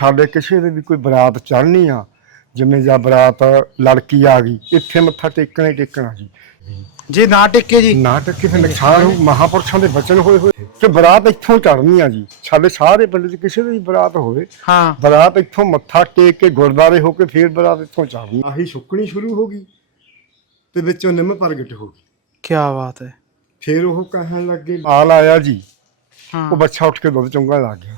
ਸਾਡੇ ਕਿਸੇ ਦੇ ਵੀ ਕੋਈ ਬਰਾਤ ਚੜ੍ਹਨੀ ਆ ਜਿਵੇਂ ਜਾਂ ਬਰਾਤ ਲੜਕੀ ਆ ਗਈ ਇੱਥੇ ਮੱਥਾ ਟੇਕਣਾ ਹੀ ਟੇਕਣਾ ਜੀ। ਜੇ ਨਾ ਟਿੱਕੇ ਜੀ। ਨਾ ਟੱਕੇ ਫਿਰ ਨੁਕਸਾਨ ਹੋਊ, ਮਹਾਪੁਰਸ਼ਾਂ ਦੇ ਬਚਨ ਹੋਏ ਹੋਏ ਕਿ ਬਰਾਤ ਇੱਥੋਂ ਚੜ੍ਹਨੀ ਆ ਜੀ। ਸਾਡੇ ਸਾਰੇ ਪਿੰਡ 'ਚ ਕਿਸੇ ਦੀ ਵੀ ਬਰਾਤ ਹੋਵੇ ਹਾਂ। ਬਰਾਤ ਇੱਥੋਂ ਮੱਥਾ ਟੇਕ ਕੇ ਗੁਰਦਾਰੇ ਹੋ ਕੇ ਫੇਰ ਬਰਾਤ ਇੱਥੋਂ ਚੜ੍ਹਨੀ। ਆਹੀ ਸੁੱਕਣੀ ਸ਼ੁਰੂ ਹੋ ਗਈ ਤੇ ਵਿੱਚੋਂ ਨਿੰਮ ਪ੍ਰਗਟ ਹੋ ਗਈ। ਕੀ ਬਾਤ ਹੈ। ਫੇਰ ਉਹ ਕਹਿਣ ਲੱਗੇ ਬਾਲ ਆਇਆ ਜੀ ਹਾਂ। ਉਹ ਬੱਚਾ ਉੱਠ ਕੇ ਦੁੱਧ ਚੁੰਗਣ ਲੱਗ ਗਿਆ।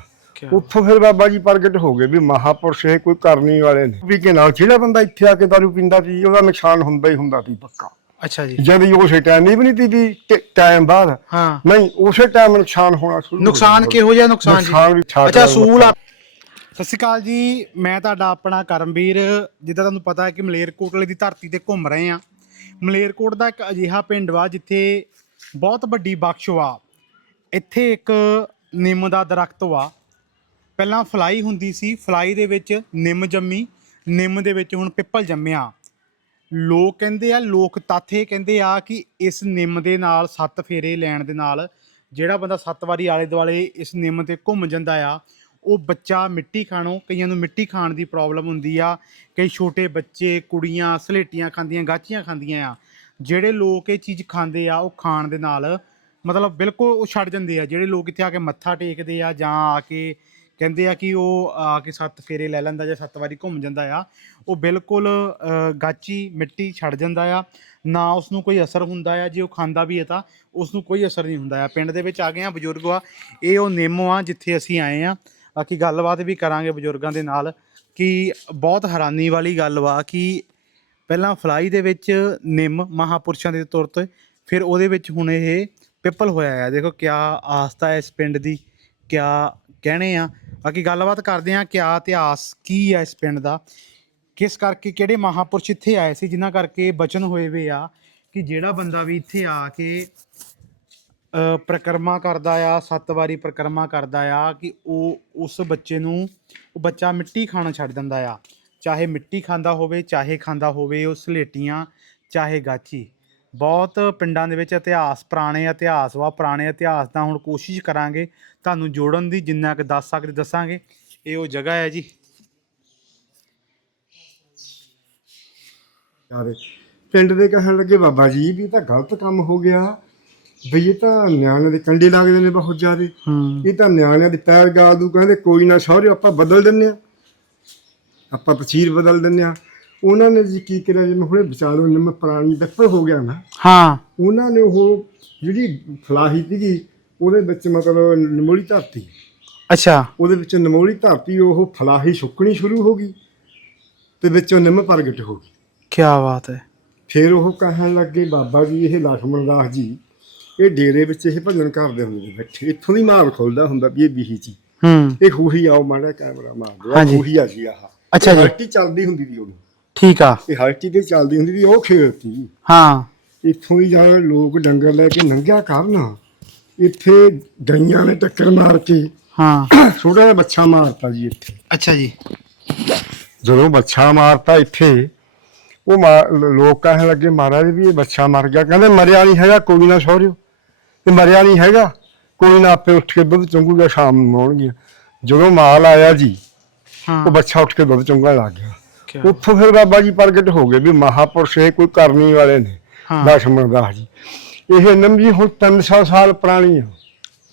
ਉੱਥੋਂ ਫਿਰ ਬਾਬਾ ਜੀ ਪ੍ਰਗਟ ਹੋ ਗਏ ਵੀ ਮਹਾਪੁਰਸ਼ ਇਹ ਕੋਈ ਕਰਨੀ ਵਾਲੇ ਨੇ। ਵੀ ਕਿ ਨਾਲ ਜਿਹੜਾ ਬੰਦਾ ਇੱਥੇ ਆ ਕੇ ਦਾਰੂ ਪੀਂਦਾ ਸੀ ਉਹਦਾ ਨੁਕਸਾਨ ਹੁੰਦਾ ਹੀ ਹੁੰਦਾ ਸੀ ਪੱਕਾ। ਅੱਛਾ ਜੀ। ਜਦ ਉਸੇ ਟਾਈਮ ਨਹੀਂ ਵੀ ਨਹੀਂ ਤੀ ਵੀ ਟਾਈਮ ਬਾਅਦ। ਹਾਂ। ਨਹੀਂ ਉਸੇ ਟਾਈਮ ਨੁਕਸਾਨ ਹੋਣਾ ਸ਼ੁਰੂ ਨੁਕਸਾਨ। ਕਿਹੋ ਜਿਹਾ ਨੁਕਸਾਨ ਜੀ? ਅੱਛਾ ਦਾ ਸੂਲ ਸਤਿ ਸ਼੍ਰੀ ਅਕਾਲ ਜੀ ਮੈਂ ਤੁਹਾਡਾ ਆਪਣਾ ਕਰਮਵੀਰ। ਜਿੱਦਾਂ ਤੁਹਾਨੂੰ ਪਤਾ ਹੈ ਕਿ ਮਲੇਰਕੋਟਲੇ ਦੀ ਧਰਤੀ ਤੇ ਘੁੰਮ ਰਹੇ ਆ ਮਲੇਰਕੋਟ ਦਾ ਇੱਕ ਅਜਿਹਾ ਪਿੰਡ ਵਾ ਜਿੱਥੇ ਬਹੁਤ ਵੱਡੀ ਬਖਸ਼ ਵਾ। ਇੱਥੇ ਇੱਕ ਨਿੰਮ ਦਾ ਦਰਖਤ ਵਾ। ਪਹਿਲਾਂ ਫਲਾਈ ਹੁੰਦੀ ਸੀ, ਫਲਾਈ ਦੇ ਵਿੱਚ ਨਿੰਮ ਜੰਮੀ, ਨਿੰਮ ਦੇ ਵਿੱਚ ਹੁਣ ਪਿੱਪਲ ਜੰਮਿਆ। ਲੋਕ ਕਹਿੰਦੇ ਆ, ਲੋਕ ਤੱਥ ਇਹ ਕਹਿੰਦੇ ਆ ਕਿ ਇਸ ਨਿੰਮ ਦੇ ਨਾਲ, ਸੱਤ ਫੇਰੇ ਲੈਣ ਦੇ ਨਾਲ ਜਿਹੜਾ ਬੰਦਾ ਸੱਤ ਵਾਰੀ ਆਲੇ ਦੁਆਲੇ ਇਸ ਨਿੰਮ ਤੇ ਘੁੰਮ ਜਾਂਦਾ ਆ, ਉਹ ਬੱਚਾ ਮਿੱਟੀ ਖਾਣੋਂ, ਕਈਆਂ ਨੂੰ ਮਿੱਟੀ ਖਾਣ ਦੀ ਪ੍ਰੋਬਲਮ ਹੁੰਦੀ ਆ, ਕਈ ਛੋਟੇ ਬੱਚੇ, ਕੁੜੀਆਂ ਸਲੇਟੀਆਂ ਖਾਂਦੀਆਂ, ਗਾਚੀਆਂ ਖਾਂਦੀਆਂ ਆ। ਜਿਹੜੇ ਲੋਕ ਇਹ ਚੀਜ਼ ਖਾਂਦੇ ਆ, ਉਹ ਖਾਣ ਦੇ ਨਾਲ ਮਤਲਬ ਬਿਲਕੁਲ ਉਹ ਛੱਡ ਜਾਂਦੇ ਆ। ਜਿਹੜੇ ਲੋਕ ਇੱਥੇ ਆ ਕੇ ਮੱਥਾ ਟੇਕਦੇ ਆ ਜਾਂ ਆ ਕੇ ਕਹਿੰਦੇ ਆ ਕਿ ਉਹ ਆ ਕੇ ਸੱਤ ਫੇਰੇ ਲੈ ਲੈਂਦਾ ਜਾਂ ਸੱਤ ਵਾਰੀ ਘੁੰਮ ਜਾਂਦਾ ਆ। ਉਹ ਬਿਲਕੁਲ ਗਾਚੀ ਮਿੱਟੀ ਛੱਡ ਜਾਂਦਾ ਆ। ਨਾ ਉਸ ਨੂੰ ਕੋਈ ਅਸਰ ਹੁੰਦਾ ਆ, ਜੇ ਉਹ ਖਾਂਦਾ ਵੀ ਹੈ ਤਾਂ ਉਸ ਨੂੰ ਕੋਈ ਅਸਰ ਨਹੀਂ ਹੁੰਦਾ ਆ। ਪਿੰਡ ਦੇ ਵਿੱਚ ਆ ਗਏ ਆ ਬਜ਼ੁਰਗ ਆ। ਇਹ ਉਹ ਨਿੰਮ ਆ ਜਿੱਥੇ ਅਸੀਂ ਆਏ ਆ। ਬਾਕੀ ਗੱਲਬਾਤ ਵੀ ਕਰਾਂਗੇ ਬਜ਼ੁਰਗਾਂ ਦੇ ਨਾਲ ਕਿ ਬਹੁਤ ਹੈਰਾਨੀ ਵਾਲੀ ਗੱਲ ਵਾ ਕਿ ਪਹਿਲਾਂ ਫਲਾਈ ਦੇ ਵਿੱਚ ਨਿੰਮ ਮਹਾਪੁਰਸ਼ਾਂ ਦੇ ਤੌਰ ਤੇ ਫਿਰ ਉਹਦੇ ਵਿੱਚ ਹੁਣ ਇਹ ਪਿੱਪਲ ਹੋਇਆ ਆ। ਦੇਖੋ ਕਿਆ ਆਸਤਾ ਹੈ ਇਸ ਪਿੰਡ ਦੀ, ਕਿਆ ਕਹਿਣੇ ਆ। ਬਾਕੀ ਗੱਲਬਾਤ ਕਰਦੇ ਆ ਕਿਆ ਇਤਿਹਾਸ ਕੀ ਹੈ ਇਸ ਪਿੰਡ ਦਾ ਕਿਸ ਕਰਕੇ ਕਿਹੜੇ ਮਹਾਪੁਰਸ਼ ਇੱਥੇ ਆਏ ਸੀ ਜਿਨ੍ਹਾਂ ਕਰਕੇ ਬਚਨ ਹੋਏ ਵੇ ਆ ਕਿ ਜਿਹੜਾ ਬੰਦਾ ਵੀ ਇੱਥੇ ਆ ਕੇ ਅ, ਪ੍ਰਕਰਮਾ ਕਰਦਾ ਆ ਸੱਤ ਵਾਰੀ ਪ੍ਰਕਰਮਾ ਕਰਦਾ ਆ ਕਿ ਉਹ ਉਸ ਬੱਚੇ ਨੂੰ ਉਹ ਬੱਚਾ ਮਿੱਟੀ ਖਾਣਾ ਛੱਡ ਦਿੰਦਾ ਆ ਚਾਹੇ ਮਿੱਟੀ ਖਾਂਦਾ ਹੋਵੇ ਚਾਹੇ ਖਾਂਦਾ ਹੋਵੇ ਉਹ ਸਲੇਟੀਆਂ ਚਾਹੇ ਗਾਚੀ। ਬਹੁਤ ਪਿੰਡਾਂ ਦੇ ਵਿੱਚ ਇਤਿਹਾਸ ਪੁਰਾਣੇ ਇਤਿਹਾਸ ਵਾ ਪੁਰਾਣੇ ਇਤਿਹਾਸ ਦਾ ਹੁਣ ਕੋਸ਼ਿਸ਼ ਕਰਾਂਗੇ ਤੁਹਾਨੂੰ ਜੋੜਨ ਦੀ ਜਿੰਨਾ ਕਿ ਦੱਸ ਸਕਦੇ ਦੱਸਾਂਗੇ। ਇਹ ਉਹ ਜਗ੍ਹਾ ਹੈ ਜੀ। ਯਾਰ ਪਿੰਡ ਦੇ ਕਹਿਣ ਲੱਗੇ ਬਾਬਾ ਜੀ ਵੀ ਇਹ ਤਾਂ ਗਲਤ ਕੰਮ ਹੋ ਗਿਆ। ਬਈ ਇਹ ਤਾਂ ਨਿਆਣੇ ਦੇ ਕੰਡੇ ਲੱਗਦੇ ਨੇ ਬਹੁਤ ਜ਼ਿਆਦੇ। ਇਹ ਤਾਂ ਨਿਆਣਿਆਂ ਦੇ ਪੈਰ ਗਾਲ ਦੂ ਕਹਿੰਦੇ ਕੋਈ ਨਾ ਸਹੁਰੇ ਆਪਾਂ ਬਦਲ ਦਿੰਨੇ ਆ ਆਪਾਂ ਤਸਵੀਰ ਬਦਲ ਦਿੰਨੇ ਆ ਉਹਨਾਂ ਨੇ ਜੀ ਕੀ ਕਰਿਆ ਜਿਵੇਂ ਹੁਣੇ ਵਿਚਾਰੋ ਜਿਵੇਂ ਮੈਂ ਪੁਰਾਣੀ ਡੱਪਰ ਹੋ ਗਿਆ ਨਾ। ਹਾਂ। ਉਹਨਾਂ ਨੇ ਉਹ ਜਿਹੜੀ ਫਲਾਹੀ ਸੀਗੀ ਉਹਦੇ ਵਿੱਚ ਮਤਲਬ ਨਮੋਲੀ ਧਰਤੀ। ਅੱਛਾ। ਉਹਦੇ ਵਿੱਚ ਨਮੋਲੀ ਧਰਤੀ ਉਹ ਫਲਾਹੀ ਸੁੱਕਣੀ ਸ਼ੁਰੂ ਹੋ ਗਈ ਤੇ ਵਿੱਚੋਂ ਨਿੰਮ ਪ੍ਰਗਟ ਹੋ ਗਈ। ਕੀ ਬਾਤ ਹੈ। ਫਿਰ ਉਹ ਕਹਿਣ ਲੱਗੇ ਬਾਬਾ ਜੀ ਇਹ ਲਖਮਣ ਦਾਸ ਜੀ ਇਹ ਡੇਰੇ ਵਿੱਚ ਇਹ ਭਜਨ ਕਰਦੇ ਹੁੰਦੇ ਨੇ ਬੈਠੇ। ਇੱਥੋਂ ਦੀ ਮਾਲ ਖੋਲਦਾ ਹੁੰਦਾ ਵੀ ਇਹ ਬੀਹੀ ਜੀ। ਹੂੰ। ਇਹ ਖੂਹੀ ਆਓ ਮਾੜਾ ਕੈਮਰਾ ਮਾਰ ਦੋ ਖੂਹੀ ਆ ਜੀ ਆਹ। ਅੱਛਾ ਜੀ। ਚੱਲਦੀ ਹੁੰਦੀ ਦੀ ਉਹਨੂੰ ਠੀਕ ਆ। ਇਹ ਹਲਟੀ ਤੇ ਚੱਲਦੀ ਹੁੰਦੀ ਦੀ ਉਹ ਖੇਡਤੀ ਹਾਂ। ਇੱਥੋਂ ਹੀ ਜਾ ਲੋਕ ਡੰਗਰ ਲੈ ਕੇ ਨੰਗਿਆ ਕਰਨ। ਇੱਥੇ ਗਈਆਂ ਨੇ ਟੱਕਰ ਮਾਰ ਕੇ। ਹਾਂ। ਛੋਟਾ ਜਿਹਾ ਬੱਚਾ ਮਾਰਤਾ ਜੀ ਇੱਥੇ। ਅੱਛਾ ਜੀ। ਜਦੋਂ ਬੱਚਾ ਮਾਰਤਾ ਇੱਥੇ ਉਹ ਮਾ- ਲੋਕ ਕਹਿਣ ਲੱਗੇ ਮਹਾਰਾਜ ਵੀ ਇਹ ਬੱਚਾ ਮਰ ਗਿਆ। ਕਹਿੰਦੇ ਮਰਿਆ ਨਹੀਂ ਹੈਗਾ ਕੋਈ ਨਾ ਸਹੁਰਿਓ ਤੇ ਮਰਿਆ ਨਹੀਂ ਹੈਗਾ ਕੋਈ ਨਾ ਆਪੇ ਉੱਠ ਕੇ ਦੁੱਧ ਚੁੰਗੂਗਾ ਸ਼ਾਮ ਨੂੰ ਆਉਣਗੇ ਜਦੋਂ ਮਾਲ ਆਇਆ ਜੀ ਹਾਂ। ਉਹ ਬੱਚਾ ਉੱਠ ਕੇ ਦੁੱਧ ਚੁੰਗਣ ਲੱਗ ਗਿਆ। ਕਿਆ ਉੱਥੋਂ ਫਿਰ ਬਾਬਾ ਜੀ ਪ੍ਰਗਟ ਹੋ ਗਏ ਵੀ ਮਹਾਪੁਰਸ਼ ਇਹ ਕੋਈ ਕਰਨੀ ਵਾਲੇ ਨੇ ਹਾਂ। ਲਛਮਣ ਦਾਸ ਜੀ। ਇਹ ਨਮ ਜੀ ਹੁਣ 300 ਸਾਲ ਪੁਰਾਣੀ ਆ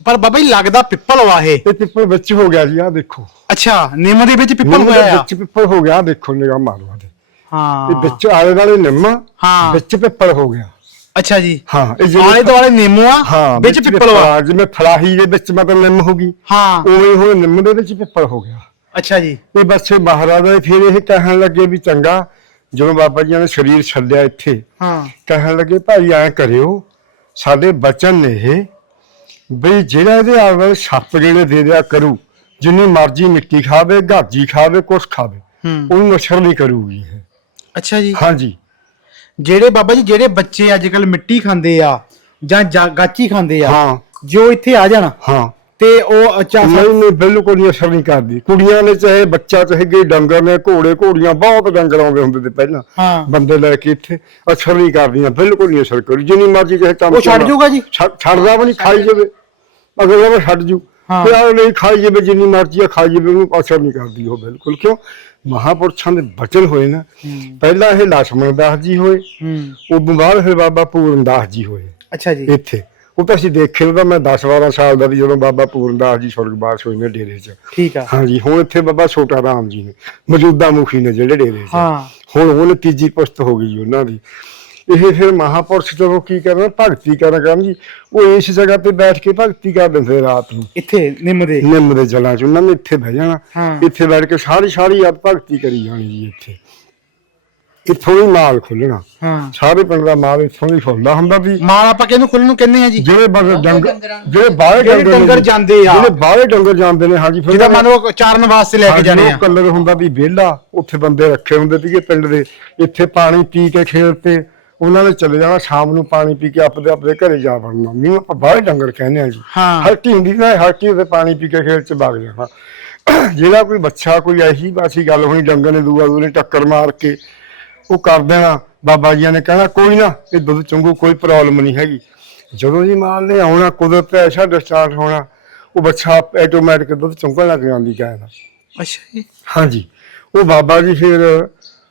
ਪਰ ਬਾਬਾ ਜੀ ਲੱਗਦਾ ਪਿੱਪਲ ਵਾ ਇਹ। ਪਿੱਪਲ ਵਿੱਚ ਹੋ ਗਿਆ ਜੀ ਆ ਦੇਖੋ। ਅੱਛਾ ਨਿੰਮ ਦੇ ਵਿੱਚ ਪਿੱਪਲ ਹੋਇਆ ਆ। ਵਿੱਚ ਪਿੱਪਲ ਹੋ ਗਿਆ ਦੇਖੋ ਨਿਗਾਹ ਮਾਰੋ ਆਦੇ ਇਹ ਹਾਂ। ਵਿੱਚ ਆਲੇ ਵਾਲੇ ਨਿੰਮ ਆ, ਹਾਂ। ਵਿੱਚ ਪਿੱਪਲ ਹੋ ਗਿਆ। ਅੱਛਾ ਜੀ। ਹਾਂ ਇਹ ਜਿਵੇਂ- ਆਲੇ ਦੁਆਲੇ ਨਿੰਮ ਆ ਹਾਂ ਵਿੱਚ ਪਿੱਪਲ ਵਾ। ਹਾਂ, ਜਿਵੇਂ ਫਲਾਹੀ ਦੇ ਵਿੱਚ ਮਤਲਬ ਨਿੰਮ ਹੋ ਗਈ ਹਾਂ। ਉਵੇਂ ਹੀ ਹੁਣ ਨਿੰਮ ਹੋ ਗਿਆ। ਅੱਛਾ ਜੀ। ਇਹ ਬੱਚੇ ਮਹਾਰਾਜਾ ਦੇ ਫਿਰ ਇਹ ਕਹਿਣ ਲੱਗੇ ਵੀ ਚੰਗਾ ਜਦੋਂ ਬਾਬਾ ਜੀ ਨੇ ਸਰੀਰ ਛੱਡਿਆ ਇੱਥੇ ਹਾਂ। ਕਹਿਣ ਲੱਗੇ ਭਾਈ ਐਂ ਕਰਿਓ ਸਾਡੇ ਬਚਨ ਨੇ ਇਹ ਵੀ ਜਿਹੜਾ ਇਹਦੇ ਆਵਲ ਛੱਪ ਜਿਹੜੇ ਦੇ ਦਿਆ ਕਰੂ ਜਿੰਨੀ ਮਰਜ਼ੀ ਮਿੱਟੀ ਖਾਵੇ ਗਾਜੀ ਖਾਵੇ ਕੁਛ ਖਾਵੇ ਉਹਨੂੰ ਅਸਰ ਨਹੀਂ ਕਰੂਗੀ ਅੱਛਾ ਜੀ। ਹਾਂਜੀ। ਜਿਹੜੇ ਬਾਬਾ ਜੀ ਜਿਹੜੇ ਬੱਚੇ ਅੱਜ ਕੱਲ ਮਿੱਟੀ ਖਾਂਦੇ ਆ ਜਾਂ ਜਾ- ਗਾਚੀ ਖਾਂਦੇ ਆ ਹਾਂ। ਜੋ ਇੱਥੇ ਆ ਜਾਣ ਹਾਂ। ਤੇ ਉਹ ਅੱਛਾ ਨਹੀਂ ਨਹੀਂ ਬਿਲਕੁਲ ਨਹੀਂ ਅਸਰ ਨਹੀਂ ਕਰਦੀ। ਕੁੜੀਆਂ ਨੇ ਚਾਹੇ ਬੱਚਾ ਚਾਹੇ ਗਏ ਡੰਗਰ ਨੇ ਘੋੜੇ ਘੋੜੀਆਂ ਬਹੁਤ ਡੰਗਰ ਆਉਂਦੇ ਹੁੰਦੇ ਤੇ ਪਹਿਲਾਂ। ਬੰਦੇ ਲੈ ਕੇ ਇੱਥੇ ਅਸਰ ਨਹੀਂ ਕਰਦੀਆਂ ਬਿਲਕੁਲ ਨਹੀਂ ਅਸਰ ਕਰੂ ਜਿੰਨੀ ਮਰਜ਼ੀ ਚਾਹੇ ਕੰਮ ਉਹ ਛੱਡ। ਜਾਊਗਾ ਜੀ। ਛੱਡ- ਛੱਡਦਾ ਵੀ ਨਹੀਂ ਖਾਈ ਜਾਵੇ। ਅਗਰ ਉਹ ਛੱਡ ਜੂ। ਤੇ ਆ ਨਹੀਂ ਖਾਈ ਜਾਵੇ ਜਿੰਨੀ ਮਰਜ਼ੀ ਆ ਖਾਈ ਜਾਵੇ ਉਹਨੂੰ ਅਸਰ ਨਹੀਂ ਕਰਦੀ ਉਹ ਬਿਲਕੁਲ। ਕਿਉਂ? ਮਹਾਪੁਰਸ਼ਾਂ ਦੇ ਬਚਨ ਹੋਏ ਨਾ। ਪਹਿਲਾਂ ਇਹ ਲਛਮਣ ਦਾਸ ਜੀ ਹੋਏ। ਉਹ ਬਾਅਦ ਫਿਰ ਬਾਬਾ ਪੂਰਨ ਦਾਸ ਜੀ ਹੋਏ। ਅੱਛਾ ਜੀ। ਇੱਥੇ। ਉਹ ਤਾਂ ਅਸੀਂ ਦੇਖੇ ਉਹਦਾ ਮੈਂ 10 12 ਸਾਲ ਦਾ ਵੀ ਜਦੋਂ ਬਾਬਾ ਪੂਰਨ ਦਾਸ ਜੀ ਸੁਰਗਵਾਸ ਹੋਏ ਨੇ ਡੇਰੇ 'ਚ। ਠੀਕ ਆ। ਹਾਂਜੀ ਹੁਣ ਇੱਥੇ ਬਾਬਾ ਛੋਟਾ ਰਾਮ ਜੀ ਨੇ ਮੌਜੂਦਾ ਮੁਖੀ ਨੇ ਜਿਹੜੇ ਡੇਰੇ 'ਚ। ਹਾਂ। ਹੁਣ ਉਹ ਤੀਜੀ ਪੁਸਤ ਹੋ ਗਈ ਉਹਨਾਂ ਦੀ। ਇਹ ਫਿਰ ਮਹਾਪੁਰਸ਼ ਜਦੋਂ ਕੀ ਕਰਨ ਭਗਤੀ ਕਰਨ ਕਰਨ ਜੀ ਉਹ ਇਸ ਜਗ੍ਹਾ ਤੇ ਬੈਠ ਕੇ ਭਗਤੀ ਕਰਦੇ ਸੀ ਰਾਤ ਨੂੰ। ਇੱਥੇ ਨਿੰਮ ਦੇ। ਨਿੰਮ ਦੇ ਜਲਾਂ 'ਚ ਉਹਨਾਂ ਨੇ ਇੱਥੇ ਬਹਿ ਜਾਣਾ। ਇੱਥੇ ਬੈਠ ਕੇ ਸਾਰੀ ਸਾਰੀ ਰਾਤ ਭਗਤੀ ਕਰੀ ਜਾਣੀ ਜੀ ਇੱਥੇ। ਇੱਥੋਂ ਹੀ ਮਾਲ ਖੁੱਲਣਾ। ਹਾਂ। ਸਾਰੇ ਪਿੰਡ ਦਾ ਮਾਲ ਇੱਥੋਂ ਹੀ ਫੁੱਲਦਾ ਹੁੰਦਾ ਵੀ ਮਾਲ ਆਪਾਂ ਕਿਹਨੂੰ ਖੁੱਲਣ ਨੂੰ ਕਹਿੰਦੇ ਆ ਜੀ? ਜਿਹੜੇ ਬਸ ਡੰਗਰ ਜਿਹੜੇ ਬਾਹਰ ਜਿਹੜੇ ਡੰਗਰ ਨੇ ਡੰਗਰ ਜੀ, ਜਾਂਦੇ ਆ। ਜਿਹੜੇ ਬਾਹਰ ਡੰਗਰ ਜਾਂਦੇ ਨੇ ਹਾਂਜੀ ਫਿਰ ਜਿਹਦਾ ਮੰਨ ਲਓ ਚਾਰਨ ਵਾਸਤੇ ਲੈ ਕੇ ਜਾਣੇ ਆ। ਕਲਰ ਹੁੰਦਾ ਵੀ ਵਿਹਲਾ ਉੱਥੇ ਬੰਦੇ ਰੱਖੇ ਹੁੰਦੇ ਸੀਗੇ ਪਿੰਡ ਦੇ। ਇੱਥੇ ਪਾਣੀ ਪੀ ਕੇ ਖੇਤ ਤੇ ਉਹਨਾਂ ਨੇ ਚਲੇ ਜਾਣਾ ਸ਼ਾਮ ਨੂੰ ਪਾਣੀ ਪੀ ਕੇ ਆਪਦੇ ਆਪਦੇ ਘਰੇ ਜਾ ਵੜਨਾ। ਨਹੀਂ ਆਪਾਂ ਬਾਹਰ ਡੰਗਰ ਕਹਿੰਦੇ ਆ ਜੀ। ਹਾਂ। ਹਲਕੀ ਹੁੰਦੀ ਨਾ ਹਲਕੀ ਤੇ ਪਾਣੀ ਪੀ ਕੇ ਖੇਤ ਚ ਵਗ ਜਾਣਾ। ਜਿਹੜਾ ਕੋਈ ਬੱਚਾ ਕੋਈ ਐਸੀ ਬਾਸੀ ਗੱਲ ਹੋਣੀ ਡੰਗਰ ਨੇ ਦੂਆ ਦੂਨੇ ਟੱਕਰ ਮਾਰ ਕੇ ਉਹ ਕਰ ਦੇਣਾ। ਬਾਬਾ ਜੀ ਨੇ ਕਹਿਣਾ ਕੋਈ ਨਾ ਇਹ ਦੁੱਧ ਚੰਗੂ ਕੋਈ ਪ੍ਰੋਬਲਮ ਨਹੀਂ ਹੈਗੀ। ਜਦੋਂ ਜੀ ਮਾਲ ਨੇ ਆਉਣਾ ਕੁਦਰਤ ਐਸਾ ਡਿਸਚਾਰਜ ਹੋਣਾ ਉਹ ਬੱਚਾ ਆਟੋਮੈਟਿਕ ਦੁੱਧ ਚੰਗਣ ਲੱਗ ਜਾਂਦੀ ਕਹਿੰਦਾ ਅੱਛਾ ਜੀ। ਹਾਂਜੀ। ਉਹ ਬਾਬਾ ਜੀ ਫਿਰ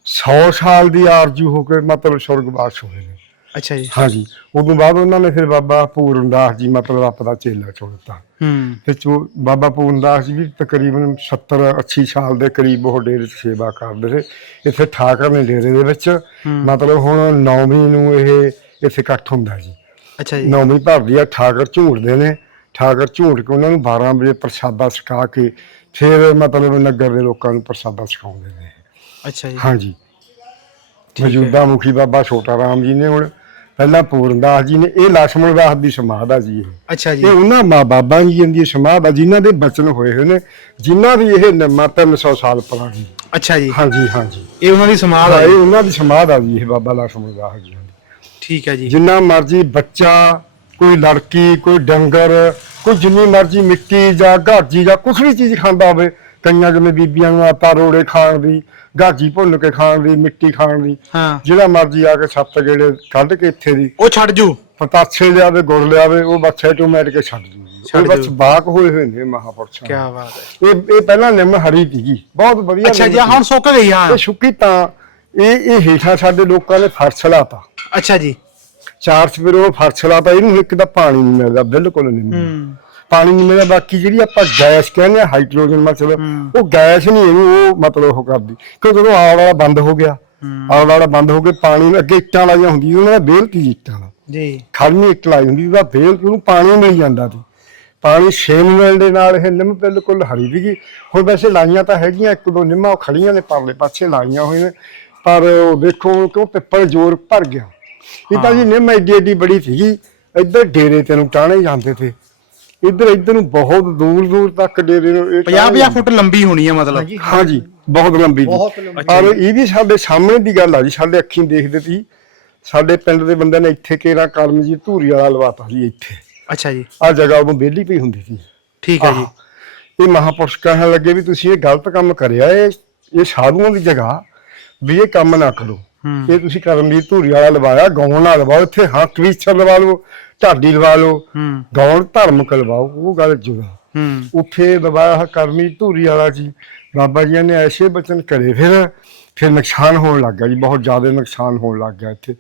100 ਸਾਲ ਦੀ ਆਰਜੂ ਹੋ ਕੇ ਮਤਲਬ ਸੁਰਗਵਾਸ ਹੋਏ ਨੇ। ਅੱਛਾ ਜੀ। ਹਾਂਜੀ। ਉਦੋਂ ਬਾਅਦ ਉਹਨਾਂ ਨੇ ਫਿਰ ਬਾਬਾ ਪੂਰਨ ਦਾਸ ਜੀ ਮਤਲਬ ਆਪਦਾ ਚੇਲਾ ਚੁਣ ਦਿੱਤਾ। ਹੂੰ। ਤੇ ਚੋ ਬਾਬਾ ਪੂਰਨ ਦਾਸ ਜੀ ਵੀ ਤਕਰੀਬਨ 70 80 ਸਾਲ ਦੇ ਕਰੀਬ ਉਹ ਡੇਰੇ 'ਚ ਸੇਵਾ ਕਰਦੇ ਸੀ ਇੱਥੇ ਠਾਕਰ ਨੇ ਡੇਰੇ ਦੇ ਵਿੱਚ। ਮਤਲਬ ਹੁਣ ਨੌਵੀਂ ਨੂੰ ਇਹ ਇੱਥੇ ਇਕੱਠ ਹੁੰਦਾ ਜੀ। ਅੱਛਾ ਜੀ। ਨੌਵੀਂ ਭਰਦੀ ਆ ਠਾਕਰ ਝੂੜਦੇ ਨੇ। ਠਾਕਰ ਝੂੜ ਕੇ ਉਹਨਾਂ ਨੂੰ 12 ਵਜੇ ਪ੍ਰਸ਼ਾਦਾ ਛਕਾ ਕੇ ਫਿਰ ਮਤਲਬ ਨਗਰ ਦੇ ਲੋਕਾਂ ਨੂੰ ਪ੍ਰਸ਼ਾਦਾ ਛਕਾਉਂਦੇ ਨੇ। ਅੱਛਾ ਜੀ। ਹਾਂਜੀ। ਮੌਜੂਦਾ ਮੁਖੀ ਬਾਬਾ ਛੋਟਾ ਰਾਮ ਜੀ ਨੇ ਹੁਣ ਪਹਿਲਾਂ ਪੂਰਨ ਦਾਸ ਜੀ ਨੇ ਇਹ ਲਛਮਣ ਦਾਸ ਦੀ ਸਮਾਧ ਆ ਜੀ ਇਹ। ਅੱਛਾ ਜੀ। ਇਹ ਉਹਨਾਂ ਮਾਂ ਬਾਬਾ ਜੀ ਦੀ ਸਮਾਧ ਆ ਜਿਨ੍ਹਾਂ ਦੇ ਬਚਨ ਹੋਏ ਹੋਏ ਨੇ ਜਿਨ੍ਹਾਂ ਦੀ ਇਹ ਨਮਾ 300 ਸਾਲ ਪੁਰਾਣੀ ਅੱਛਾ ਜੀ। ਹਾਂਜੀ ਹਾਂਜੀ। ਇਹ ਉਹਨਾਂ ਦੀ ਸਮਾਧ ਆ ਇਹ। ਉਹਨਾਂ ਦੀ ਸਮਾਧ ਆ ਜੀ ਇਹ ਬਾਬਾ ਲਛਮਣ ਦਾਸ ਜੀ ਦੀ। ਠੀਕ ਹੈ ਜੀ। ਜਿੰਨਾ ਮਰਜ਼ੀ ਬੱਚਾ ਕੋਈ ਲੜਕੀ ਕੋਈ ਡੰਗਰ ਕੋਈ ਜਿੰਨੀ ਮਰਜ਼ੀ ਮਿੱਟੀ ਜਾਂ ਗਾਜੀ ਜਾਂ ਕੁਛ ਵੀ ਚੀਜ਼ ਖਾਂਦਾ ਹੋਵੇ ਕਈਆਂ ਜਿਵੇਂ ਬੀਬੀਆਂ ਨੂੰ ਆਟਾ ਰੋੜੇ ਖਾਣ ਦੀ ਗਾਜੀ ਭੁੰਨ ਕੇ ਖਾਣ ਦੀ ਮਿੱਟੀ ਖਾਣ ਦੀ ਹਾਂ। ਜਿਹੜਾ ਮਰਜ਼ੀ ਆ ਕੇ ਸੱਤ ਗੇੜੇ ਕੱਢ ਕੇ ਇੱਥੇ ਦੀ। ਉਹ ਛੱਡ ਜੂ। ਪਤਾਸੇ ਲਿਆਵੇ ਗੁੜ ਲਿਆਵੇ ਉਹ ਆਟੋਮੈਟਿਕ ਛੱਡ ਦੂਗੀ ਛੱਡ ਉਹ ਬਸ ਦੂ। ਬਾਕ ਹੋਏ ਹੋਏ ਨੇ ਮਹਾਪੁਰਸ਼ਾਂ ਕੀ ਦੇ। ਬਾਤ ਹੈ। ਇਹ ਇਹ ਪਹਿਲਾਂ ਨਿੰਮ ਹਰੀ ਸੀਗੀ ਬਹੁਤ ਵਧੀਆ ਅੱਛਾ ਜੀ। ਹੁਣ ਸੁੱਕ ਗਈ ਹਾਂ। ਇਹ ਸੁੱਕੀ ਤਾਂ ਇਹ ਇਹ ਹੇਠਾਂ ਸਾਡੇ ਲੋਕਾਂ ਨੇ ਫਰਸ਼ ਲਾਤਾ। ਅੱਛਾ ਜੀ। ਚਾਰ ਸਵੇਰ ਉਹ ਫਰਸ਼ ਲਾਤਾ ਇਹਨੂੰ ਇੱਕ ਤਾਂ ਪਾਣੀ ਨਹੀਂ ਮਿਲਦਾ ਬਿਲਕੁਲ ਨਹੀਂ ਮਿਲਦਾ। ਹੂੰ। ਪਾਣੀ ਨਹੀਂ ਮਿਲਦਾ ਬਾਕੀ ਜਿਹੜੀ ਆਪਾਂ ਗੈਸ ਕਹਿੰਦੇ ਆ ਹਾਈਡਰੋਜਨ ਮਤਲਬ। ਉਹ ਗੈਸ ਨਹੀਂ ਇਹਨੂੰ ਉਹ ਮਤਲਬ ਉਹ ਕਰਦੀ। ਕਿਉਂ? ਜਦੋਂ ਆਵਲਾ ਵਾਲਾ ਬੰਦ ਹੋ ਗਿਆ ਹੂੰ। ਆਵਲਾ ਵਾਲਾ ਬੰਦ ਹੋ ਕੇ ਪਾਣੀ ਨੂੰ ਅੱਗੇ ਇੱਟਾਂ ਲਾਈਆਂ ਹੁੰਦੀ ਉਹਨਾਂ ਦਾ ਬੇਲ ਤੀ ਇੱਟਾਂ ਦਾ? ਜੀ। ਖੜਨੀ ਇੱਟ ਲਾਈ ਹੁੰਦੀ ਉਹਦਾ ਬੇਲ ਤੇ ਉਹਨੂੰ ਪਾਣੀ ਮਿਲ ਜਾਂਦਾ ਸੀ। ਪਾਣੀ ਛੇ ਮਿਲ ਦੇ ਨਾਲ ਇਹ ਨਿੰਮ ਬਿਲਕੁਲ ਹਰੀ ਸੀਗੀ ਹੁਣ ਵੈਸੇ ਲਾਈਆਂ ਤਾਂ ਹੈਗੀਆਂ ਇੱਕ ਦੋ ਨਿੰਮਾਂ ਉਹ ਖੜੀਆਂ ਨੇ ਪਰਲੇ ਪਾਸੇ ਲਾਈਆਂ ਹੋਈਆਂ ਨੇ ਪਰ ਉਹ ਦੇਖੋ ਕਿਉਂ ਪਿੱਪਲ ਜ਼ੋਰ ਭਰ ਗਿਆ। ਇਹ ਤਾਂ ਜੀ ਨਿੰਮ ਐਡੀ ਐਡੀ ਬੜੀ ਸੀਗੀ ਇੱਧਰ ਡੇਰੇ ਤੇ ਨੂੰ ਟਾਣੇ ਜਾਂਦੇ ਤੇ। ਇੱਧਰ ਇੱਧਰ ਨੂੰ ਬਹੁਤ ਦੂਰ ਦੂਰ ਤੱਕ ਡੇਰੇ ਨੂੰ ਇਹ 50 ਟਾਹਣੇ 50 ਫੁੱਟ ਲੰਬੀ ਹੋਣੀ ਹੈ ਮਤਲਬ। ਹਾਂਜੀ। ਬਹੁਤ ਲੰਬੀ ਜੀ। ਬਹੁਤ ਲੰਬੀ। ਪਰ ਇਹ ਵੀ ਸਾਡੇ ਸਾਹਮਣੇ ਦੀ ਗੱਲ ਆ ਜੀ ਸਾਡੇ ਅੱਖੀਂ ਦੇਖਦੇ ਸੀ। ਸਾਡੇ ਪਿੰਡ ਦੇ ਬੰਦੇ ਨੇ ਇੱਥੇ ਕੇਰਾ ਕਰਮ ਜੀ ਧੂਰੀ ਵਾਲਾ ਲਵਾਤਾ ਜੀ ਇੱਥੇ। ਅੱਛਾ ਜੀ। ਆ ਜਗ੍ਹਾ ਉਦੋਂ ਵਿਹਲੀ ਪਈ ਹੁੰਦੀ ਸੀ। ਠੀਕ ਹੈ ਜੀ। ਇਹ ਮਹਾਪੁਰਸ਼ ਕਹਿਣ ਲੱਗੇ ਵੀ ਤੁਸੀਂ ਇਹ ਗਲਤ ਕੰਮ ਕਰਿਆ ਇਹ ਇਹ ਸਾਧੂਆਂ ਦੀ ਜਗ੍ਹਾ ਵੀ ਇਹ ਕੰਮ ਨਾ ਕਰੋ। ਇਹ ਤੁਸੀਂ ਕਰਮਜੀਤ ਧੂਰੀ ਵਾਲਾ ਲਵਾਇਆ ਗਾਉਣ ਨਾਲ ਲਵਾਓ ਇੱਥੇ ਹੱਕ ਵੀ ਲਵਾ ਲਓ ਢਾਡੀ ਲਵਾ ਲਓ। ਹੂੰ। ਗਾਉਣ ਧਰਮਕ ਲਵਾਓ ਉਹ ਗੱਲ ਹੂੰ। ਉੱਥੇ ਦਬਾਇਆ ਕਰਮੀ ਧੂਰੀ ਵਾਲਾ ਜੀ। ਬਾਬਾ ਜੀ ਨੇ ਐਸੇ ਬਚਨ ਕਰੇ ਫਿਰ ਫਿਰ ਨੁਕਸਾਨ ਹੋਣ ਲੱਗ ਗਿਆ ਜੀ ਬਹੁਤ ਜ਼ਿਆਦਾ ਨੁਕਸਾਨ ਹੋਣ ਲੱਗ ਗਿਆ ਇੱਥੇ।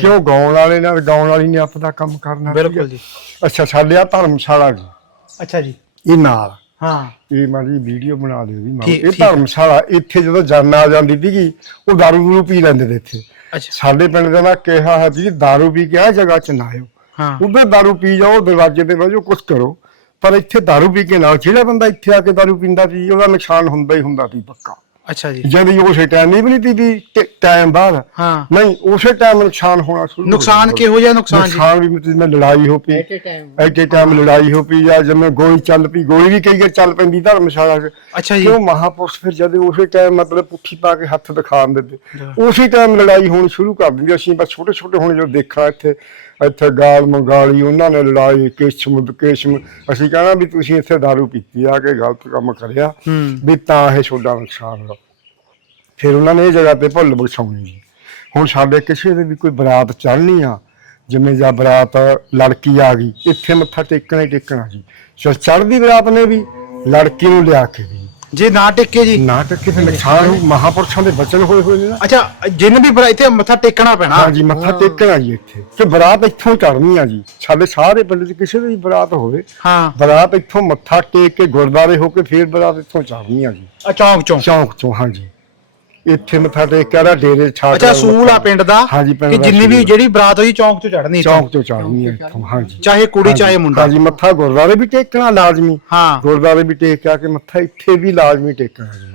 ਕਿਉਂ ਗਾਉਣ ਵਾਲੇ ਨਾਲ ਗਾਉਣ ਵਾਲੀ ਨੇ ਆਪਦਾ ਕੰਮ ਕਰਨਾ ਬਿਲਕੁਲ ਜੀ। ਅੱਛਾ ਸਾਡੇ ਆ ਧਰਮਸ਼ਾਲਾ ਜੀ। ਅੱਛਾ ਜੀ। ਇਹ ਨਾਲ। ਹਾਂ। ਇਹ ਮਾੜੀ ਵੀਡੀਓ ਬਣਾ ਲਿਓ ਵੀ। ਠੀਕ- ਇਹ ਠੀਕ। ਧਰਮਸ਼ਾਲਾ ਇੱਥੇ ਜਦੋਂ ਜਾਨ ਆ ਜਾਂਦੀ ਸੀਗੀ ਉਹ ਦਾਰੂ ਦੂਰੂ ਪੀ ਲੈਂਦੇ ਨੇ ਇੱਥੇ। ਅੱਛਾ। ਸਾਡੇ ਪਿੰਡ ਦੇ ਨਾਲ ਕਿਹਾ ਹੈ ਵੀ ਦਾਰੂ ਪੀ ਕੇ ਆ ਜਗ੍ਹਾ ਚ ਨਾ ਆਇਓ। ਹਾਂ। ਉਧਰ ਦਾਰੂ ਪੀ ਜਾਓ ਦਰਵਾਜ਼ੇ ਤੇ ਬਹਿ ਜਾਓ ਕੁਛ ਕਰੋ। ਪਰ ਇੱਥੇ ਦਾਰੂ ਪੀ ਕੇ ਨਾਲ ਜਿਹੜਾ ਬੰਦਾ ਇੱਥੇ ਆ ਕੇ ਦਾਰੂ ਪੀਂਦਾ ਸੀ ਉਹਦਾ ਨੁਕਸਾਨ ਹੁੰਦਾ ਹੀ ਹੁੰਦਾ ਸੀ ਪੱਕਾ। ਅੱਛਾ ਜੀ। ਜਦ ਉਸੇ ਟਾਈਮ ਨਹੀਂ ਵੀ ਨਹੀਂ ਸੀ ਟਾਈਮ ਬਾਅਦ। ਹਾਂ। ਨਹੀਂ ਉਸੇ ਟਾਈਮ ਨੁਕਸਾਨ ਹੋਣਾ ਸ਼ੁਰੂ ਹੋ ਨੁਕਸਾਨ ਜਾਂਦਾ। ਕਿਹੋ ਜਿਹਾ ਨੁਕਸਾਨ ਜੀ? ਨੁਕਸਾਨ ਵੀ ਮਤਲਬ ਜਿਵੇਂ ਲੜਾਈ ਹੋ ਪਈ। ਐਟ ਟਾਈਮ ਐਟੇ ਟਾਈਮ ਲੜਾਈ ਹੋ ਪਈ ਜਾਂ ਜਿਵੇਂ ਗੋਲੀ ਚੱਲ ਪਈ ਗੋਲੀ ਵੀ ਕਈ ਵਾਰ ਚੱਲ ਪੈਂਦੀ ਧਰਮਸ਼ਾਲਾ 'ਚ। ਅੱਛਾ ਜੀ। ਕਿਉਂ ਮਹਾਪੁਰਸ਼ ਫਿਰ ਜਦ ਉਸੇ ਟਾਈਮ ਮਤਲਬ ਪੁੱਠੀ ਪਾ ਕੇ ਹੱਥ ਦਿਖਾ ਦਿੰਦੇ। ਉਸੇ ਟਾਈਮ ਲੜਾਈ ਹੋਣੀ ਸ਼ੁਰੂ ਕਰ ਦਿੰਦੀ ਅਸੀਂ ਬਸ ਛੋਟੇ ਛੋਟੇ ਹੁਣ ਜੋ ਦੇਖਾ ਇੱਥੇ ਇੱਥੇ ਗਾਲ ਮੰਗਾਲੀ ਉਹਨਾਂ ਨੇ ਲੜਾਈ ਕਿਸ਼ਮ ਕਿਸ਼ਮ ਅਸੀਂ ਕਹਿਣਾ ਵੀ ਤੁਸੀਂ ਇੱਥੇ दारू ਪੀਤੀ ਆ ਕੇ ਗਲਤ ਕੰਮ ਕਰਿਆ। ਹੂੰ। ਵੀ ਤਾਂ ਇਹ ਛੋਡਾ ਨੁਕਸਾਨ ਹੋਇਆ। ਫਿਰ ਉਹਨਾਂ ਨੇ ਇਹ ਜਗ੍ਹਾ ਤੇ ਭੁੱਲ ਬਖਸ਼ਾਉਣੀ ਜੀ। ਹੁਣ ਸਾਡੇ ਕਿਸੇ ਦੇ ਵੀ ਕੋਈ ਬਰਾਤ ਚੜ੍ਹਨੀ ਆ ਜਿਵੇਂ ਜਾਂ ਬਰਾਤ ਲੜਕੀ ਆ ਗਈ ਇੱਥੇ ਮੱਥਾ ਟੇਕਣਾ ਹੀ ਟੇਕਣਾ ਜੀ। ਸੋ ਚੜ੍ਹਦੀ ਬਰਾਤ ਨੇ ਵੀ ਲੜਕੀ ਨੂੰ ਲਿਆ ਕੇ ਵੀ। ਜੇ ਨਾ ਟਿੱਕੇ ਜੀ। ਨਾ ਟੱਕੇ ਨੁਕਸਾਨ ਹੋਊ, ਮਹਾਪੁਰਸ਼ਾਂ ਦੇ ਬਚਨ ਹੋਏ ਹੋਏ ਨੇ ਨਾ। ਅੱਛਾ ਜਿੰਨ ਵੀ ਬਰਾ- ਇੱਥੇ ਮੱਥਾ ਟੇਕਣਾ ਪੈਣਾ। ਹਾਂਜੀ ਮੱਥਾ ਟੇਕਣਾ ਜੀ ਇੱਥੇ। ਤੇ ਬਰਾਤ ਇੱਥੋਂ ਚੜ੍ਹਨੀ ਆ ਜੀ। ਸਾਡੇ ਸਾਰੇ ਪਿੰਡ 'ਚ ਕਿਸੇ ਦੀ ਬਰਾਤ ਹੋਵੇ ਹਾਂ। ਬਰਾਤ ਇੱਥੋਂ ਮੱਥਾ ਟੇਕ ਕੇ ਗੁਰਦਾਰੇ ਹੋ ਕੇ ਫੇਰ ਬਰਾਤ ਇੱਥੋਂ ਚੜ੍ਹਨੀ ਆ ਜੀ। ਚੌਂਕ ਚੋਂ। ਚੌਂਕ ਚੋਂ ਹਾਂਜੀ ਇੱਥੇ ਮੱਥਾ ਟੇਕ ਕੇ ਆ ਡੇਰੇ ਛਾਟ ਅੱਛਾ ਸੂਲ ਆ ਪਿੰਡ ਦਾ? ਹਾਂਜੀ, ਪਿੰਡ ਕਿ ਦਾ ਜਿੰਨੀ ਵੀ ਸੂਲ। ਜਿਹੜੀ ਬਰਾਤ ਹੋਈ ਚੌਂਕ ਚੋਂ ਚੜਨੀ ਚੌਂਕ ਤੋਂ ਚੜ੍ਹਨੀ ਆ ਇੱਥੋਂ ਹਾਂਜੀ। ਚਾਹੇ ਕੁੜੀ ਚਾਹੇ ਮੁੰਡਾ। ਹਾਂਜੀ ਮੱਥਾ ਗੁਰਦਾਰੇ ਵੀ ਟੇਕਣਾ ਲਾਜ਼ਮੀ। ਹਾਂ। ਗੁਰਦਾਰੇ ਵੀ ਟੇਕ ਕੇ ਆ ਕੇ ਮੱਥਾ ਇੱਥੇ ਵੀ ਲਾਜ਼ਮੀ ਟੇਕਣਾ ਜੀ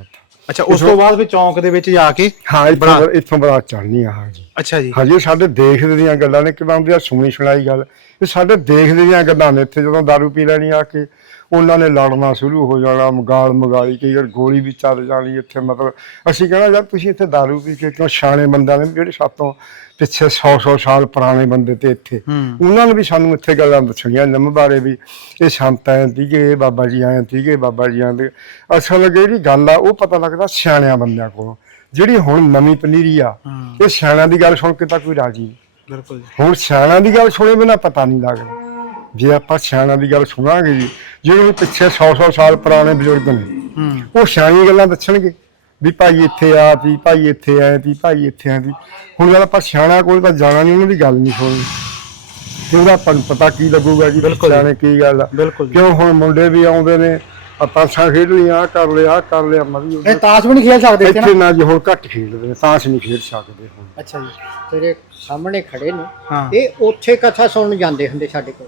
ਅੱਛਾ ਉਸ ਤੋਂ ਬਾਅਦ ਫਿਰ ਚੌਂਕ ਦੇ ਵਿੱਚ ਜਾ ਕੇ ਹਾਂ ਇੱਥੋਂ ਬਰਾਤ। ਇੱਥੋਂ ਬਰਾਤ ਚੜ੍ਹਨੀ ਆ ਹਾਂਜੀ ਅੱਛਾ ਜੀ ਹਾਂਜੀ ਇਹ ਸਾਡੇ ਦੇਖਦੇ ਦੀਆਂ ਗੱਲਾਂ ਨੇ ਕਿਦਾਂ ਦੀ ਸੁਣੀ ਸੁਣਾਈ ਗੱਲ ਇਹ ਸਾਡੇ ਦੇਖਦੇ ਦੀਆਂ ਗੱਲਾਂ ਨੇ ਇੱਥੇ ਜਦੋਂ दारू ਪੀ ਲੈਣੀ ਆ ਕੇ ਉਹਨਾਂ ਨੇ ਲੜਨਾ ਸ਼ੁਰੂ ਹੋ ਜਾਣਾ ਮਗਾਲ ਮਗਾਲੀ ਕਈ ਵਾਰ ਗੋਲੀ ਵੀ ਚੱਲ ਜਾਣੀ ਇੱਥੇ ਮਤਲਬ ਅਸੀਂ ਕਹਿਣਾ ਯਾਰ ਤੁਸੀਂ ਇੱਥੇ दारू ਪੀ ਕੇ ਕਿਉਂ ਸਿਆਣੇ ਬੰਦਿਆਂ ਨੇ ਜਿਹੜੇ ਸਾਤੋਂ ਪਿੱਛੇ 100 100 ਸਾਲ ਪੁਰਾਣੇ ਬੰਦੇ ਤੇ ਇੱਥੇ। ਉਹਨਾਂ ਨੇ ਵੀ ਸਾਨੂੰ ਇੱਥੇ ਗੱਲਾਂ ਦੱਸਣੀਆਂ ਨਿੰਮ ਬਾਰੇ ਵੀ। ਇਹ ਸੰਤ ਐ ਸੀਗੇ ਬਾਬਾ ਜੀ ਆਏ ਸੀਗੇ ਬਾਬਾ ਜੀ ਆਂਦੇ ਅਸਲ ਜਿਹੜੀ ਗੱਲ ਆ ਉਹ ਪਤਾ ਲੱਗਦਾ ਸਿਆਣਿਆਂ ਬੰਦਿਆਂ ਕੋਲੋਂ। ਜਿਹੜੀ ਹੁਣ ਨਵੀਂ ਪਨੀਰੀ ਆ ਇਹ ਸਿਆਣਿਆਂ ਦੀ ਗੱਲ ਸੁਣ ਕੇ ਤਾਂ ਕੋਈ ਰਾਜੀ ਨਹੀਂ। ਬਿਲਕੁਲ ਹੁਣ ਸਿਆਣਿਆਂ ਦੀ ਗੱਲ ਸੁਣੇ ਬਿਨਾ ਪਤਾ ਨਹੀਂ ਲੱਗਦਾ। ਜੇ ਆਪਾਂ ਸਿਆਣਿਆਂ ਦੀ ਗੱਲ ਸੁਣਾਂਗੇ ਜੀ ਜਿਹੜੇ ਪਿੱਛੇ 100 100 ਸਾਲ ਪੁਰਾਣੇ ਬਜ਼ੁਰਗ ਨੇ ਉਹ ਸਿਆਣੀਆਂ ਗੱਲਾਂ ਦੱਸਣਗੇ। ਵੀ ਭਾਈ ਇੱਥੇ ਆ ਵੀ ਭਾਈ ਇੱਥੇ ਆਏ ਵੀ ਭਾਈ ਇੱਥੇ ਆ ਵੀ ਹੁਣ ਜਦ ਆਪਾਂ ਸਿਆਣਾ ਕੋਲ ਤਾਂ ਜਾਣਾ ਨਹੀਂ ਉਹਨਾਂ ਦੀ ਗੱਲ ਨਹੀਂ ਸੁਣਨੀ। ਤੇ ਉਹਦਾ ਆਪਾਂ ਨੂੰ ਪਤਾ ਕੀ ਲੱਗੂਗਾ ਜੀ। ਸਿਆਣੇ ਕੀ ਗੱਲ ਆ। ਬਿਲਕੁਲ ਕਿਉਂ ਹੁਣ ਮੁੰਡੇ ਵੀ ਆਉਂਦੇ ਨੇ ਆਪਾਂ ਸਾਂ ਖੇਡ ਲਈ ਆ ਕਰ ਲਿਆ ਕਰ ਲਿਆ ਮਰੀ ਇਹ ਤਾਸ਼ ਵੀ ਨਹੀਂ ਖੇਡ ਸਕਦੇ ਇੱਥੇ ਨਾ? ਜੀ ਹੁਣ ਘੱਟ ਖੇਡਦੇ ਨੇ ਤਾਂ ਨਹੀਂ ਖੇਡ ਸਕਦੇ ਹੁਣ। ਅੱਛਾ ਜੀ ਤੇਰੇ ਸਾਹਮਣੇ ਖੜੇ ਨੇ। ਇਹ ਉੱਥੇ ਕਥਾ ਸੁਣਨ ਜਾਂਦੇ ਹੁੰਦੇ ਸਾਡੇ ਕੋਲ।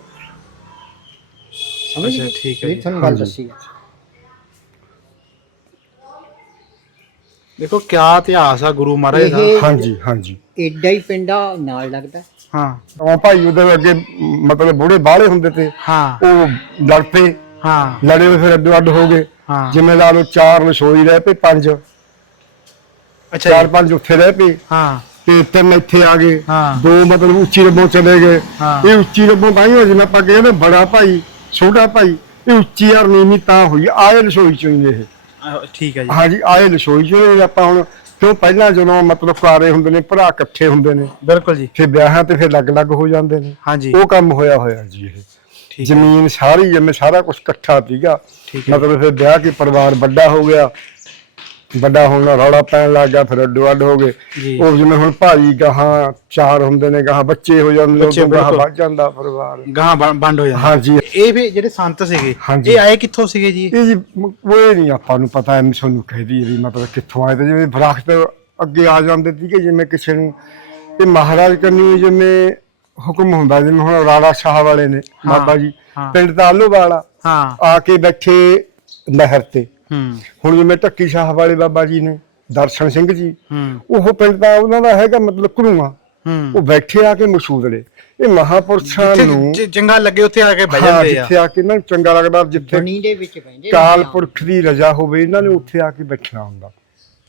ਸਮਝ? ਠੀਕ ਹੈ ਜੀ। ਤੁਹਾਨੂੰ ਗੱਲ। ਦੱਸੀ ਦੇਖੋ ਕਿਆ ਇਤਿਹਾਸ ਆ ਗੁਰੂ ਮਹਾਰਾਜ ਦਾ। ਇਹ ਹਾਂਜੀ ਹਾਂਜੀ। ਏਡਾ ਹੀ ਪਿੰਡਾ ਨਾਲ ਲੱਗਦਾ। ਹਾਂ। ਉਹ ਭਾਈ ਉਹਦੇ ਅੱਗੇ ਮਤਲਬ ਬੁੜੇ ਬਾਹਲੇ ਹੁੰਦੇ ਤੇ ਹਾਂ। ਉਹ ਲੜ ਪਏ। ਹਾਂ। ਲੜੇ ਹੋਏ ਫਿਰ ਅੱਡੋ ਅੱਡ ਹੋ ਗਏ। ਹਾਂ। ਜਿਵੇਂ ਲਾ ਲਓ ਚਾਰ ਰਸੋਈ ਰਹਿ ਪਏ ਪੰਜ। ਅੱਛਾ ਚਾਰ ਜੀ ਪੰਜ ਉੱਥੇ ਰਹਿ ਪਏ। ਹਾਂ। ਤੇ ਤਿੰਨ ਇੱਥੇ ਆ ਗਏ। ਹਾਂ। ਦੋ ਮਤਲਬ ਉੱਚੀ ਰੱਬੋਂ ਚਲੇ ਗਏ। ਹਾਂ। ਇਹ ਉੱਚੀ ਰੱਬੋਂ ਤਾਂ ਹੀ ਹੋ ਜਿਵੇਂ ਆਪਾਂ ਕਹਿੰਦੇ ਬੜਾ ਭਾਈ ਛੋਟਾ ਭਾਈ। ਇਹ ਉੱਚੀ ਯਾਰ ਨੀਵੀਂ ਤਾਂ ਹੋਈ ਆਏ ਰਸੋਈ ਚੋਂ ਹੀ ਇਹ। ਠੀਕ ਹੈ ਜੀ। ਹਾਂਜੀ ਆਏ ਰਸੋਈ ਚੋਂ ਹੀ ਆਪਾਂ ਹੁਣ ਕਿਉਂ ਪਹਿਲਾਂ ਜਦੋਂ ਮਤਲਬ ਕੁਆਰੇ ਹੁੰਦੇ ਨੇ ਭਰਾ ਇਕੱਠੇ ਹੁੰਦੇ ਨੇ ਬਿਲਕੁਲ ਜੀ। ਫਿਰ ਵਿਆਹਾਂ ਤੇ ਫਿਰ ਅਲੱਗ-ਅਲੱਗ ਹੋ ਜਾਂਦੇ ਨੇ। ਹਾਂਜੀ। ਉਹ ਕੰਮ ਹੋਇਆ ਹੋਇਆ ਜੀ ਇਹ। ਠੀਕ ਹੈ ਜ਼ਮੀਨ ਸਾਰੀ ਜਿਵੇਂ ਸਾਰਾ ਕੁਝ ਇਕੱਠਾ ਸੀਗਾ। ਠੀਕ ਹੈ ਮਤਲਬ ਫਿਰ ਵਿਆਹ ਕੇ ਪਰਿਵਾਰ ਵੱਡਾ ਹੋ ਗਿਆ। ਵੱਡਾ ਹੋਣ ਨਾਲ ਰੌਲਾ ਪੈਣ ਲੱਗ ਗਿਆ ਫਿਰ ਅੱਡੋ ਅੱਡ ਹੋ ਗਏ। ਜੀ। ਉਹ ਜਿਵੇਂ ਹੁਣ ਭਾਈ ਗਾਹਾਂ ਚਾਰ ਹੁੰਦੇ ਨੇ ਗਾਹਾਂ ਬੱਚੇ ਹੋ ਜਾਂਦੇ ਬੱਚੇ ਗਾਹਾਂ ਬਿਲਕੁਲ। ਵੱਧ ਜਾਂਦਾ ਪਰਿਵਾਰ। ਗਾਂ ਬੰਦ ਹੋ ਜਾਂਦਾ। ਹਾਂਜੀ। ਇਹ ਵੀ ਜਿਹੜੇ ਸੰਤ ਸੀਗੇ ਹਾਂਜੀ। ਇਹ ਆਏ ਕਿੱਥੋਂ ਸੀਗੇ ਜੀ? ਇਹ ਜੀ ਮ- ਉਹ ਨਹੀਂ ਆਪਾਂ ਨੂੰ ਪਤਾ ਐ ਸਾਨੂੰ ਕਹਦੀ ਵੀ ਮਤਲਬ ਕਿੱਥੋਂ ਆਏ ਤੇ ਜਿਵੇਂ ਦਰਖਤ ਅੱਗੇ ਆ ਜਾਂਦੇ ਸੀਗੇ ਜਿਵੇਂ ਕਿਸੇ ਨੂੰ ਇਹ ਮਹਾਰਾਜ ਕੰਨੀ ਜਿਵੇਂ ਹੁਕਮ ਹੁੰਦਾ ਜਿਵੇਂ ਹੁਣ ਰਾੜਾ ਸ਼ਾਹ ਵਾਲੇ ਨੇ ਬਾਬਾ ਜੀ ਹਾਂ। ਪਿੰਡ ਦਾ ਆਲੂਵਾਲਾ ਹਾਂ। ਆ ਕੇ ਬੈਠੇ ਨਹਿਰ ਤੇ। ਹੂੰ। ਹੁਣ ਜਿਵੇਂ ਢੱਕੀ ਸ਼ਾਹ ਵਾਲੇ ਬਾਬਾ ਜੀ ਨੇ ਦਰਸ਼ਨ ਸਿੰਘ ਜੀ ਹੂੰ। ਉਹ ਪਿੰਡ ਦਾ ਉਹਨਾਂ ਦਾ ਹੈਗਾ ਮਤਲਬ ਘਰੂਆ। ਹੂੰ। ਉਹ ਬੈਠੇ ਆ ਕੇ ਮਸੂਦਲੇ ਇਹ ਮਹਾਪੁਰਸ਼ਾਂ ਨੂੰ ਚੰਗਾ ਲੱਗੇ ਉੱਥੇ ਆ ਕੇ ਬਹਿ ਜਾਂਦੇ ਆ। ਜਿੱਥੇ ਆ ਕੇ ਇਹਨਾਂ ਨੂੰ ਚੰਗਾ ਲੱਗਦਾ ਜਿੱਥੇ ਬਣੀ ਦੇ ਵਿੱਚ ਬੈਠੇ ਕਾਲ ਪੁਰਖ ਦੀ ਰਜਾ ਹੋਵੇ ਇਹਨਾਂ ਨੇ ਉੱਥੇ ਆ ਕੇ ਬੈਠਣਾ ਹੁੰਦਾ।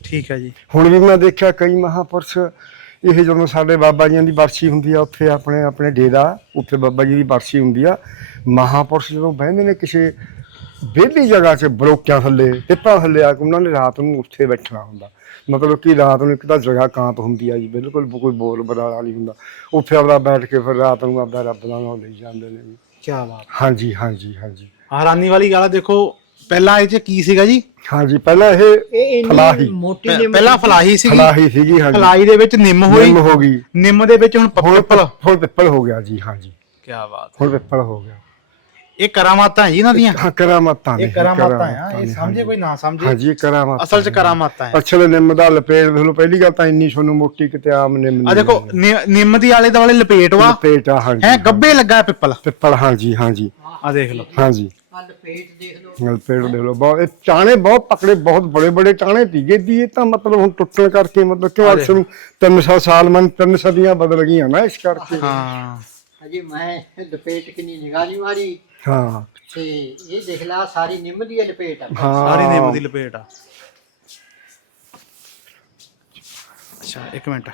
ਠੀਕ ਹੈ ਜੀ। ਹੁਣ ਵੀ ਮੈਂ ਦੇਖਿਆ ਕਈ ਮਹਾਪੁਰਸ਼ ਇਹ ਜਦੋਂ ਸਾਡੇ ਬਾਬਾ ਜੀਆਂ ਦੀ ਬਰਸੀ ਹੁੰਦੀ ਆ ਉੱਥੇ ਆਪਣੇ ਆਪਣੇ ਡੇਰਾ ਉੱਥੇ ਬਾਬਾ ਜੀ ਦੀ ਬਰਸੀ ਹੁੰਦੀ ਆ। ਮਹਾਪੁਰਸ਼ ਜਦੋਂ ਬਹਿੰਦੇ ਨੇ ਕਿਸੇ ਵਿਹਲੀ ਜਗ੍ਹਾ 'ਚ ਬਰੋਕਿਆਂ ਥੱਲੇ ਟਿੱਪਾਂ ਥੱਲੇ ਆ ਕੇ ਉਹਨਾਂ ਨੇ ਰਾਤ ਨੂੰ ਉੱਥੇ ਬੈਠਣਾ ਹੁੰਦਾ। ਮਤਲਬ ਕਿ ਰਾਤ ਨੂੰ ਇੱਕ ਤਾਂ ਜਗ੍ਹਾ ਕਾਂਤ ਹੁੰਦੀ ਆ ਜੀ ਬਿਲਕੁਲ ਕੋਈ ਬੋਲ ਬਰਾਲਾ ਨਹੀਂ ਹੁੰਦਾ। ਉੱਥੇ ਆਪਦਾ ਬੈਠ ਕੇ ਫਿਰ ਰਾਤ ਨੂੰ ਆਪਦਾ ਰੱਬ ਦਾ ਨਾਮ ਲਈ ਜਾਂਦੇ ਨੇ ਜੀ। ਕੀ ਬਾਤ। ਹਾਂਜੀ ਹਾਂਜੀ ਹਾਂਜੀ। ਹੈਰਾਨੀ ਵਾਲੀ ਗੱਲ ਆ ਦੇਖੋ ਪਹਿਲਾਂ ਇਹ ਚ ਕੀ ਸੀਗਾ ਜੀ? ਹਾਂਜੀ ਪਹਿਲਾਂ ਇਹ ਇਹ ਫਲਾਹੀ। ਇੰਨੀ ਮੋਟੀ ਪਹਿ- ਨਿੰਮ ਪਹਿਲਾਂ ਫਲਾਹੀ ਸੀਗੀ। ਫਲਾਹੀ ਸੀਗੀ ਹਾਂਜੀ। ਫਲਾਈ ਦੇ ਵਿੱਚ ਨਿੰਮ ਹੋਈ। ਨਿੰਮ ਹੋ ਗਈ। ਨਿੰਮ ਦੇ ਵਿੱਚ ਹੁਣ ਹੁਣ ਪਿੱਪਲ। ਹੁਣ ਪਿੱਪਲ ਹੋ ਗਿਆ ਜੀ ਹਾਂਜੀ। ਕੀ ਬਾਤ। ਹੁਣ ਪਿੱਪਲ ਹੋ ਗਿਆ। ਇਹ ਕਰਾਮਾਤਾਂ ਹੈ ਜੀ ਇਹਨਾਂ ਦੀਆਂ? ਹਾਂ ਕਰਾਮਾਤਾਂ ਨੇ ਇਹ ਕਰਾਮਾਤਾਂ ਆ ਇਹ ਸਮਝੇ ਕੋਈ ਨਾ ਸਮਝੇ? ਹਾਂਜੀ ਕਰਾਮਾਤਾਂ ਅਸਲ ਚ ਕਰਾਮਾਤਾਂ ਹੈ। ਅਸਲ ਨਿੰਮ ਦਾ ਲਪੇਟ ਦੇਖ ਲਓ ਪਹਿਲੀ ਗੱਲ ਤਾਂ ਇੰਨੀ ਤੁਹਾਨੂੰ ਮੋਟੀ ਕਿਤੇ ਆਮ ਨਿੰਮ ਆ ਦੇਖੋ ਨਿ- ਨਿੰਮ ਦੀ ਆਲੇ ਦੁਆਲੇ ਲਪੇਟ ਵਾ। ਲਪੇਟ ਆ ਹਾਂਜੀ ਹੈ ਗੱਬੇ ਲੱਗਾ ਹੈ ਪਿੱਪਲ। ਪਿੱਪਲ ਹਾਂਜੀ ਹਾਂਜੀ। ਆ ਦੇਖ ਲਓ। ਹਾਂਜੀ। ਆ ਲਪੇਟ ਦੇਖ ਲਓ। ਲਪੇਟ ਦੇਖ ਲਓ ਬਹੁਤ ਇਹ ਟਾਣੇ ਬਹੁਤ ਪਕੜੇ ਬਹੁਤ ਬੜੇ ਬੜੇ ਟਾਣੇ ਤੀਗੇ ਦੀ ਇਹ ਤਾਂ ਮਤਲਬ ਹੁਣ ਟੁੱਟਣ ਕਰਕੇ ਮਤਲਬ ਕਿਉਂ ਅਕਸਰ ਨੂੰ 300 ਸਾਲ ਮਨ ਤਿੰਨ ਸਦੀਆਂ ਬਦਲ ਗਈਆਂ ਨਾ ਇਸ ਕਰਕੇ। ਹਾਂ। ਅਜੇ ਮੈਂ ਲਪੇਟ ਕਿੰਨੀ ਨਿਗਾਹ ਨਹੀਂ ਮਾਰੀ। ਹਾਂ। ਤੇ ਇਹ ਦੇਖ ਲਾ ਸਾਰੀ ਨਿੰਮ ਦੀ ਲਪੇਟ ਆ। ਸਾਰੀ ਨਿੰਮ ਦੀ ਲਪੇਟ ਆ। ਅੱਛਾ ਇੱਕ ਮਿੰਟ।